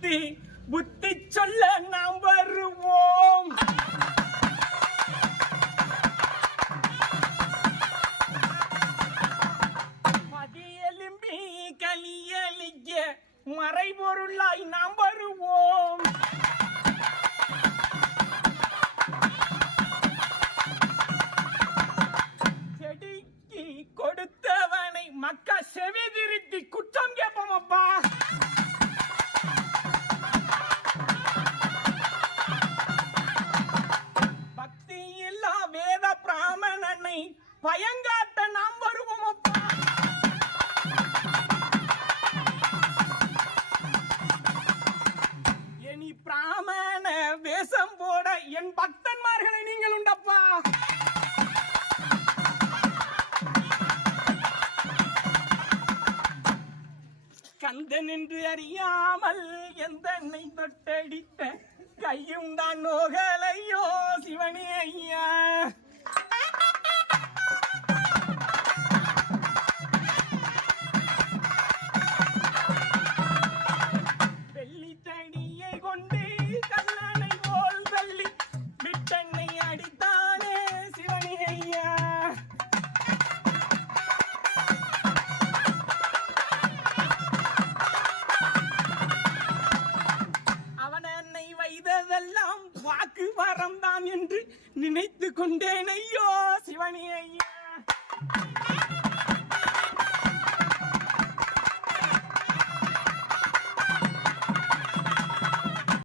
வைத்து புத்தி சொல்ல நாம் வருவோம். மதியெலும்பி கலியலிக்க மறைபொருளாய் நாம் வருவோம். செடிக்கு கொடுத்தவனை மக்கா செவிதிருத்தி குற்றம் கேட்போம் அப்பா. பக்தி இல்லா வேத பிராமணனை பயங்காட்ட நாம் வருவோம் அப்பா. இனி பிராமண வேஷம் போட என் பக்தன்மார்களை நீங்கள் உண்டப்பா. கந்தன் என்று அறியாமல் எந்தன்னை தொட்டடித்த கையும் தான் நோகலையோ சிவனே ஐயா. வெள்ளி தடியை கொண்டு கல்லணை போல் தள்ளி விட்டென்னை அடித்தானே சிவனே ஐயா. வைததெல்லாம் வாக்கு வரம் தான் என்று நினைத்து கொண்டேன் ஐயோ சிவனே ஐயா.